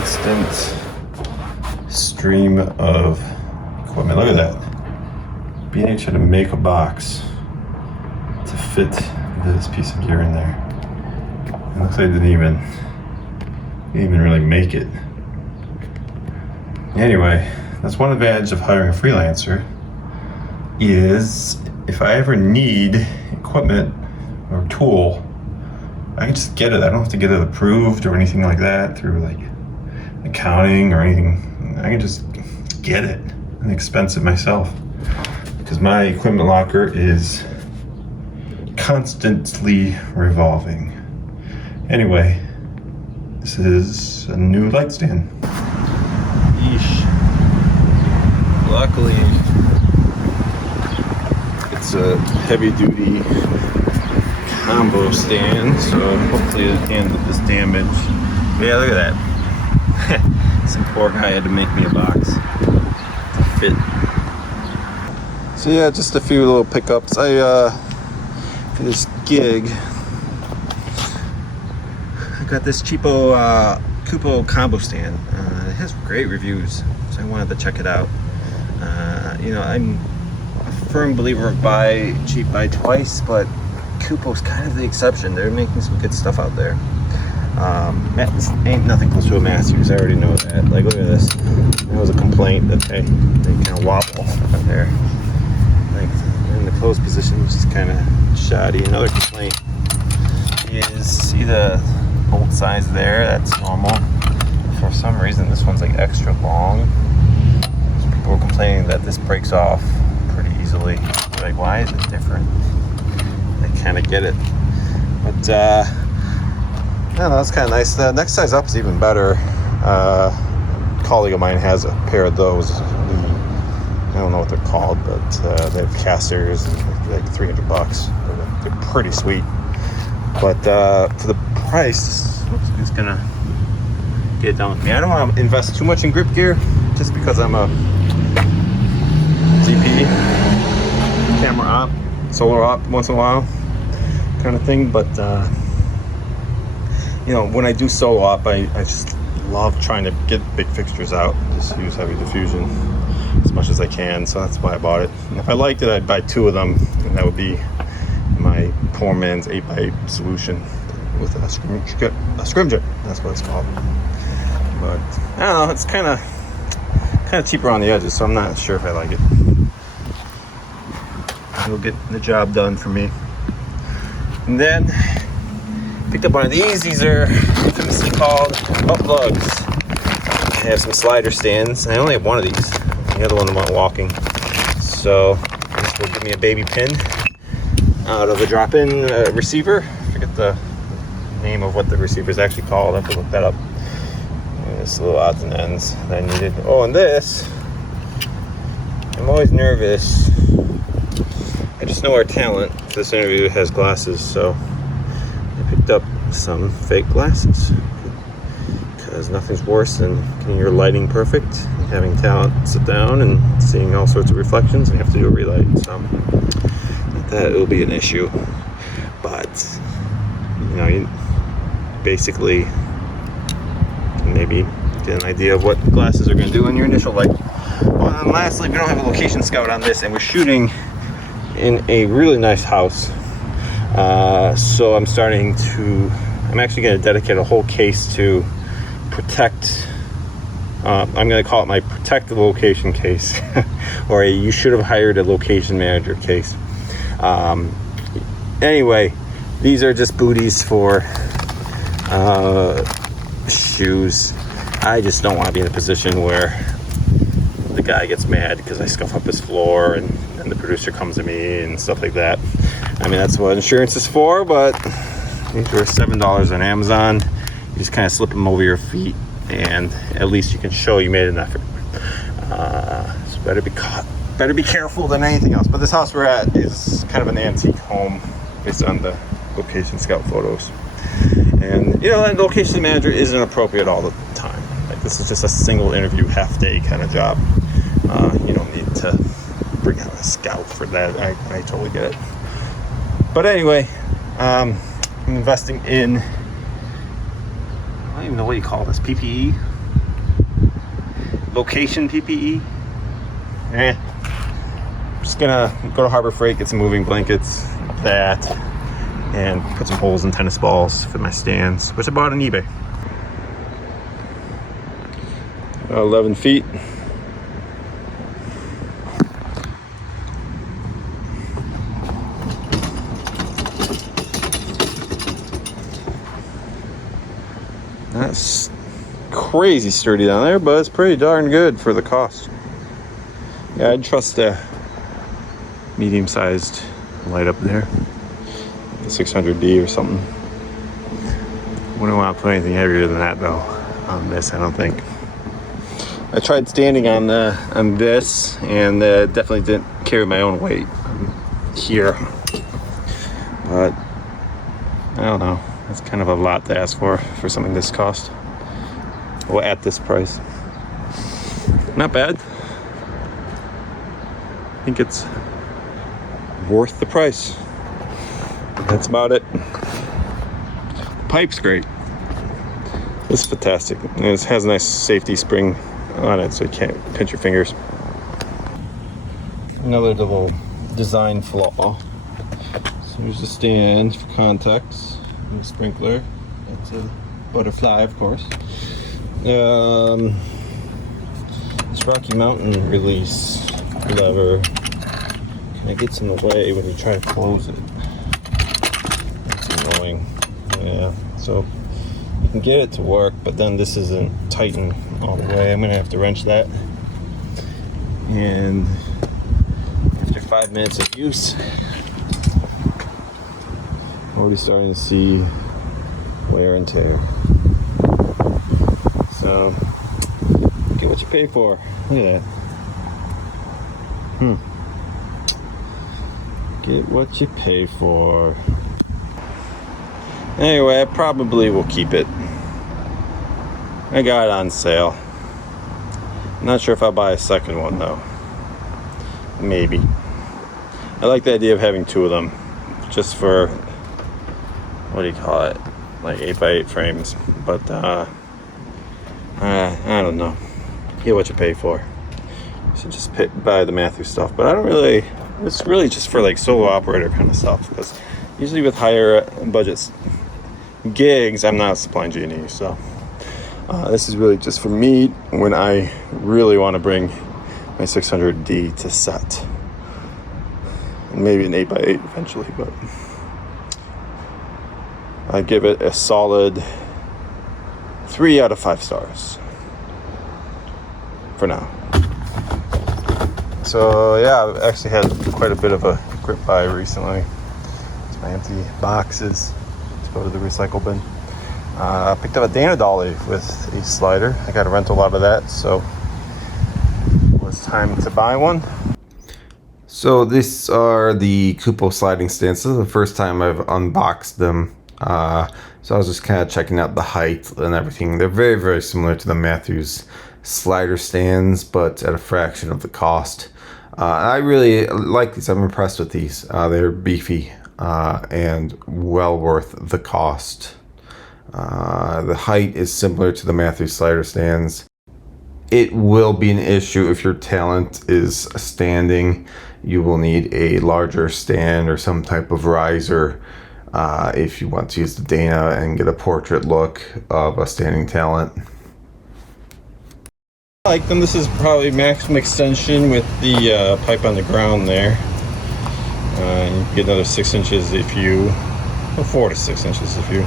constant stream of equipment. Look at that. Being able to make a box to fit this piece of gear in there. It looks like I didn't even really make it. Anyway, that's one advantage of hiring a freelancer, is if I ever need equipment or tool, I can just get it. I don't have to get it approved or anything like that through like accounting or anything. I can just get it and expense it myself, because my equipment locker is constantly revolving. Anyway, this is a new light stand. Yeesh. Luckily, it's a heavy duty combo stand, so hopefully it'll handle this damage. But yeah, look at that. Some poor guy had to make me a box to fit. So yeah, just a few little pickups. For this gig, I got this cheapo Kupo combo stand. It has great reviews, so I wanted to check it out. I'm a firm believer of buy cheap, buy twice, but Kupo's kind of the exception. They're making some good stuff out there. This ain't nothing close to a Masters. I already know that. Like, look at this. That was a complaint that they kind of wobble up there. Like, in the closed position, which is kind of shoddy. Another complaint is, see the bolt size there? That's normal. For some reason, this one's like extra long. People were complaining that this breaks off pretty easily. They're like, why is it different? I kind of get it, but I don't know, that's kind of nice. The next size up is even better. A colleague of mine has a pair of those. I don't know what they're called, but they have casters, and like $300. They're pretty sweet. But for the price, it's gonna get it done with me. I don't want to invest too much in grip gear, just because I'm a DP, camera op, solar op once in a while kind of thing. But when I do solo op, I just love trying to get big fixtures out, just use heavy diffusion as much as I can. So that's why I bought it. And if I liked it, I'd buy two of them, and that would be my poor man's 8x8 solution with a scrimjet. That's what it's called. But I don't know, it's kind of cheaper on the edges, so I'm not sure if I like it. It'll get the job done for me. And then picked up one of these. These are infamously called butt plugs. I have some slider stands. I only have one of these. The other one I'm not walking. So this will give me a baby pin out of a drop-in receiver. I forget the name of what the receiver is actually called. I have to look that up. It's little odds and ends that I needed. Oh, and this, I'm always nervous. I just know our talent for this interview has glasses, so I picked up some fake glasses, because nothing's worse than getting your lighting perfect and having talent sit down and seeing all sorts of reflections and have to do a relight. So not that it will be an issue, but you basically maybe get an idea of what glasses are going to do in your initial light. Well, and then lastly, we don't have a location scout on this, and we're shooting in a really nice house. So I'm actually going to dedicate a whole case to protect. I'm going to call it my protect the location case, or a you should have hired a location manager case. Anyway, these are just booties for shoes. I just don't want to be in a position where the guy gets mad because I scuff up his floor and the producer comes to me and stuff like that. I mean, that's what insurance is for, but these are $7 on Amazon. You just kind of slip them over your feet, and at least you can show you made an effort. So better be careful than anything else. But this house we're at is kind of an antique home based on the location scout photos. And that location manager isn't appropriate all the time. Like, this is just a single interview, half day kind of job. You don't need to bring out a scout for that. I totally get it. But anyway, I'm investing in, I don't even know what you call this, PPE. location PPE. I'm just gonna go to Harbor Freight, get some moving blankets, that, and put some holes in tennis balls for my stands, which I bought on eBay. 11 feet. That's crazy sturdy down there, but it's pretty darn good for the cost. Yeah, I'd trust a medium-sized light up there, the 600D or something. Wouldn't want to put anything heavier than that though on this, I don't think. I tried standing on this, and definitely didn't carry my own weight here. But I don't know. That's kind of a lot to ask for something this cost. Well, at this price. Not bad. I think it's worth the price. That's about it. The pipe's great. This is fantastic. And it has a nice safety spring on it so you can't pinch your fingers. Another little design flaw. So here's the stand for contacts. And the sprinkler. That's a butterfly, of course. This Rocky Mountain release lever kind of gets in the way when you try to close it. It's annoying. Yeah, so you can get it to work, but then this isn't tightened all the way. I'm gonna have to wrench that. And after 5 minutes of use, already starting to see wear and tear. So get what you pay for. Look at that. Get what you pay for. Anyway, I probably will keep it. I got it on sale. I'm not sure if I'll buy a second one though. Maybe. I like the idea of having two of them, just for, what do you call it, like 8x8 frames. But I don't know. Get what you pay for. So just buy the Matthew stuff. But I don't really. It's really just for like solo operator kind of stuff. Because usually with higher budgets gigs, I'm not supplying G&E. So this is really just for me when I really want to bring my 600D to set. And maybe an 8x8 eventually, but I give it a solid 3 out of 5 stars for now. So yeah, I've actually had quite a bit of a grip buy recently. It's my empty boxes to go to the recycle bin. I picked up a Dana dolly with a slider. I got to rent a lot of that, so it was time to buy one. So these are the Kupo sliding stands. This is the first time I've unboxed them. So I was just kind of checking out the height and everything. They're very, very similar to the Matthews slider stands, but at a fraction of the cost. I really like these. I'm impressed with these. They're beefy and well worth the cost. The height is similar to the Matthews slider stands. It will be an issue if your talent is standing. You will need a larger stand or some type of riser if you want to use the Dana and get a portrait look of a standing talent. I like them. This is probably maximum extension with the pipe on the ground there. You get another 6 inches if you, well, 4 to 6 inches if you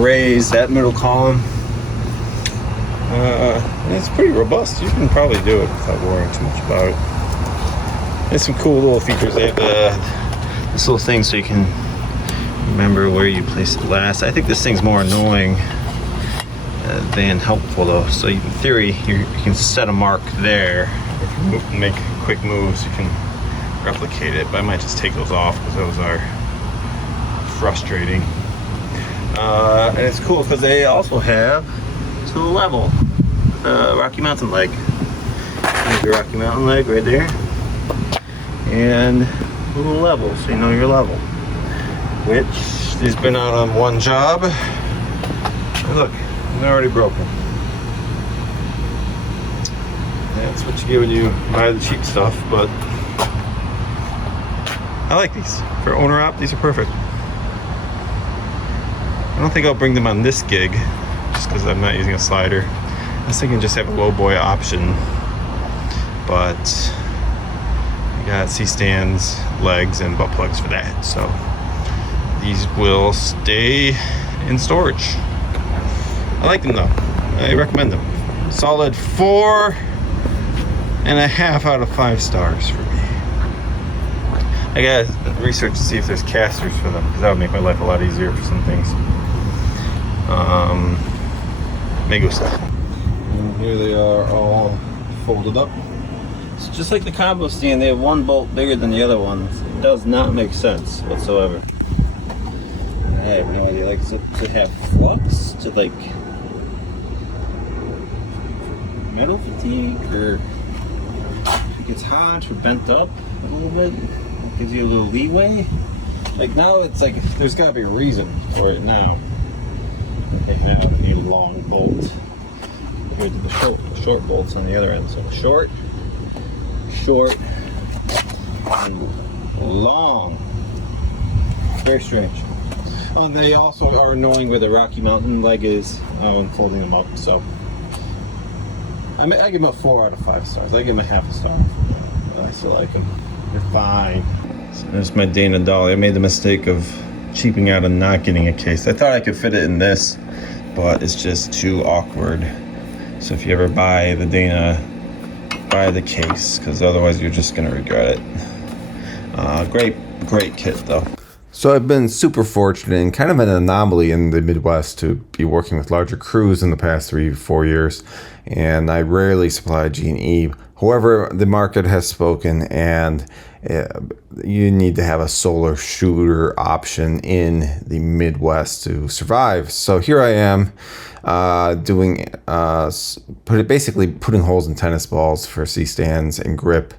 raise that middle column. And it's pretty robust. You can probably do it without worrying too much about it. There's some cool little features. They have this little thing so you can remember where you place it last. I think this thing's more annoying than helpful though. So in theory, you can set a mark there. If you make quick moves, you can replicate it. But I might just take those off because those are frustrating. And it's cool because they also have to the level Rocky Mountain leg. There's your Rocky Mountain leg right there, and a little level, so you know your level. Which has been out on one job. And look, they're already broken. That's what you get when you buy the cheap stuff, but I like these. For owner op, these are perfect. I don't think I'll bring them on this gig, just because I'm not using a slider. I was thinking just have a low boy option, but I got C-stands, legs, and butt plugs for that, so these will stay in storage. I like them though. I recommend them. Solid 4.5 out of 5 stars for me. I gotta research to see if there's casters for them, because that would make my life a lot easier for some things. Me gusta. And here they are all folded up. It's just like the combo stand, they have one bolt bigger than the other one. It does not make sense whatsoever. I have no idea, like to have flux, to like metal fatigue, or if it gets hot or bent up a little bit, it gives you a little leeway. Like now it's like, there's gotta be a reason for it now. They have a long bolt compared to the short bolts on the other end. So short, and long. Very strange. They also are annoying where the Rocky Mountain leg is when folding them up. So I give them a 4 out of 5 stars. I give them a half a star. I still like them. They're fine. So there's my Dana dolly. I made the mistake of cheaping out and not getting a case. I thought I could fit it in this, but it's just too awkward. So if you ever buy the Dana, buy the case, because otherwise you're just gonna regret it. Great kit though. So I've been super fortunate and kind of an anomaly in the Midwest to be working with larger crews in the past 3-4 years, and I rarely supply G&E. However, the market has spoken, and you need to have a solar shooter option in the Midwest to survive. So here I am basically putting holes in tennis balls for C-stands and grip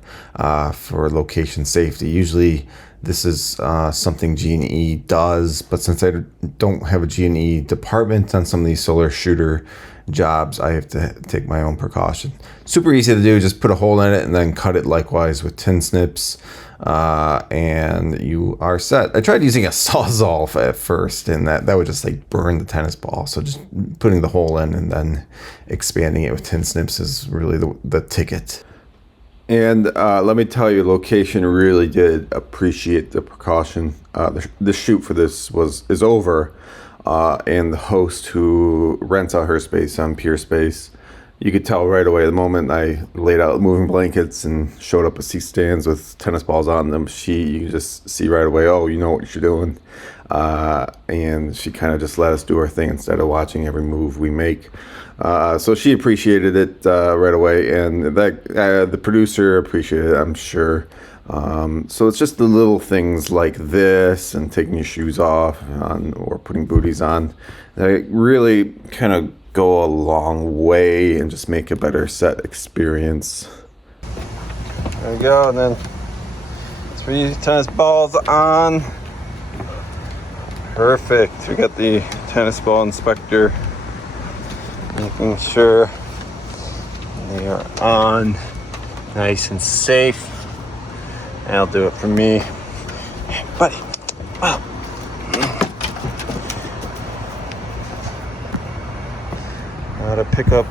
for location safety. Usually this is something G&E does, but since I don't have a G&E department on some of these solar shooter jobs, I have to take my own precaution. Super easy to do, just put a hole in it and then cut it likewise with tin snips, and you are set. I tried using a Sawzall at first, and that would just like burn the tennis ball. So just putting the hole in and then expanding it with tin snips is really the ticket. And let me tell you, location really did appreciate the precaution. The shoot for this is over, and the host who rents out her space on Pier Space, you could tell right away the moment I laid out moving blankets and showed up with C-stands with tennis balls on them. You could just see right away, oh, you know what you're doing. And she kind of just let us do our thing instead of watching every move we make. So she appreciated it right away, and the producer appreciated it, I'm sure. So it's just the little things like this and taking your shoes off or putting booties on that really kind of go a long way and just make a better set experience. There we go, and then 3 tennis balls on. Perfect. We got the tennis ball inspector making sure they are on nice and safe. That'll do it for me. Hey, buddy. Wow. Gotta pick up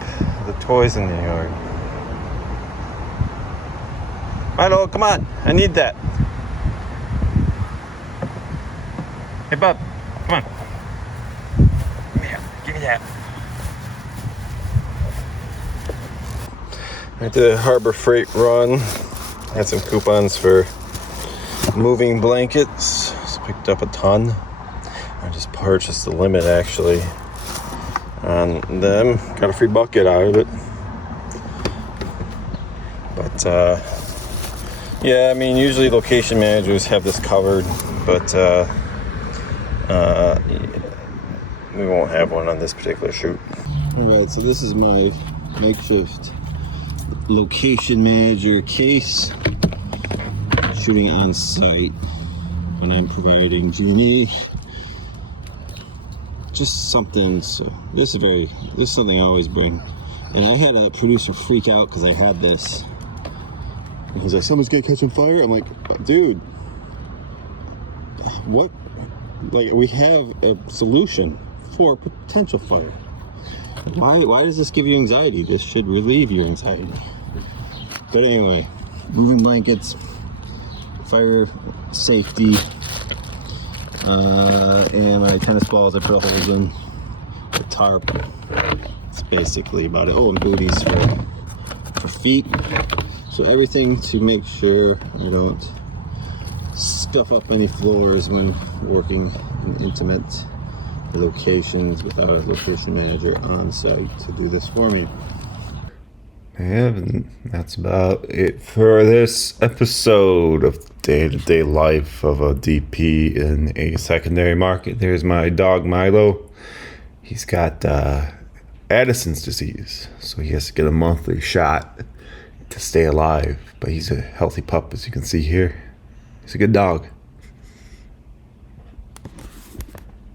the toys in the yard. Milo, come on. I need that. Hey, bub. Come on. Give me that. I did a Harbor Freight run. Had some coupons for moving blankets. Just picked up a ton. I just purchased the limit actually on them. Got a free bucket out of it. But yeah, I mean, usually location managers have this covered, but we won't have one on this particular shoot. Alright, so this is my makeshift location manager case, shooting on site when I'm providing G&E. Just something, so this is something I always bring. And I had a producer freak out because I had this. And he's like, someone's gonna catch on fire? I'm like, dude, what? Like, we have a solution for potential fire. Why does this give you anxiety? This should relieve your anxiety. But anyway, moving blankets, fire safety, and my tennis balls I put holes in, the tarp. That's basically about it. Oh, and booties for feet. So everything to make sure I don't stuff up any floors when working in intimate locations without a location manager on site to do this for me. And that's about it for this episode of day-to-day life of a DP in a secondary market. There's my dog Milo. He's got Addison's disease, so he has to get a monthly shot to stay alive. But he's a healthy pup, as you can see here. He's a good dog.